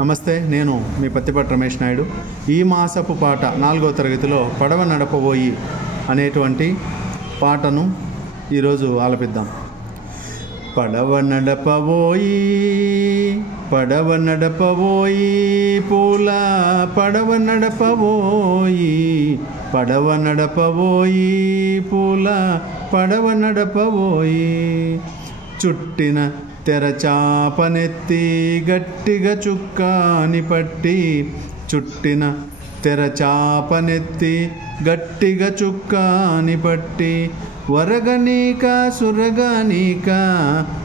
నమస్తే, నేను మీ పత్తిపాటి రమేష్ నాయుడు. ఈ మాసపు పాట 4వ తరగతిలో పడవ నడపబోయి అనేటువంటి పాటను ఈరోజు ఆలపిద్దాం. పడవ నడపబోయి పడవ నడపబోయి పూల పడవ నడపబోయి పడవ నడపబోయి పూల పడవ నడపబోయి చుట్టిన తెరచాపనెత్తి గట్టిగా చుక్కాని పట్టి చుట్టిన తెరచాపనెత్తి గట్టిగా చుక్కాని పట్టి వరగనీక సురగనీక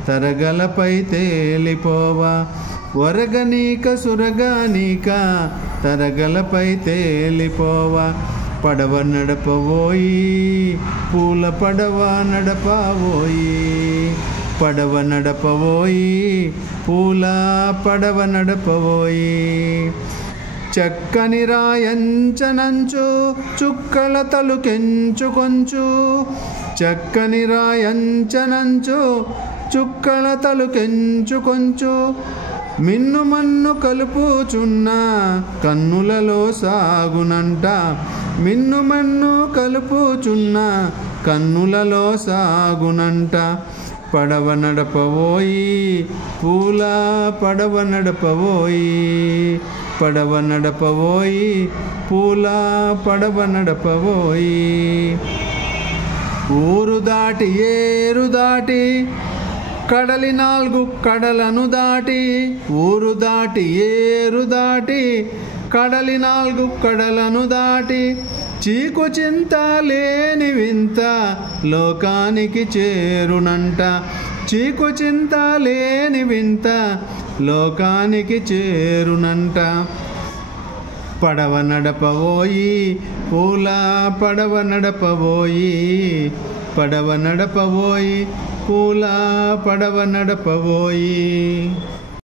తరగలపై తేలిపోవా వరగనీక సురగనీక తరగలపై తేలిపోవా పడవ నడపబోయి పూల పడవ నడపబోయి పడవ నడపబోయి పూల పడవ నడపబోయి చక్కని రాయంచనంచు చుక్కల తలుకెంచు కొంచు చక్కని రాయంచనంచు చుక్కల తలుకెంచు కొంచు మిన్ను మన్ను కలుపుచున్న కన్నులలో సాగునంట మిన్ను మన్ను కలుపుచున్న కన్నులలో సాగునంట పడవ నడపబోయి పూల పడవ నడపబోయి పడవ నడపబోయి పూల పడవ నడపబోయి ఊరు దాటి ఏరు దాటి కడలి 4 కడలను దాటి ఊరు దాటి ఏరు దాటి కడలి 4 కడలను దాటి చీకు చింత లేని వింత లోకానికి చేరునంట చీకు చింత లేని వింత లోకానికి చేరునంట పడవ నడపబోయి పూల పడవ నడపబోయి పడవ నడపబోయి పూల పడవ నడపబోయి.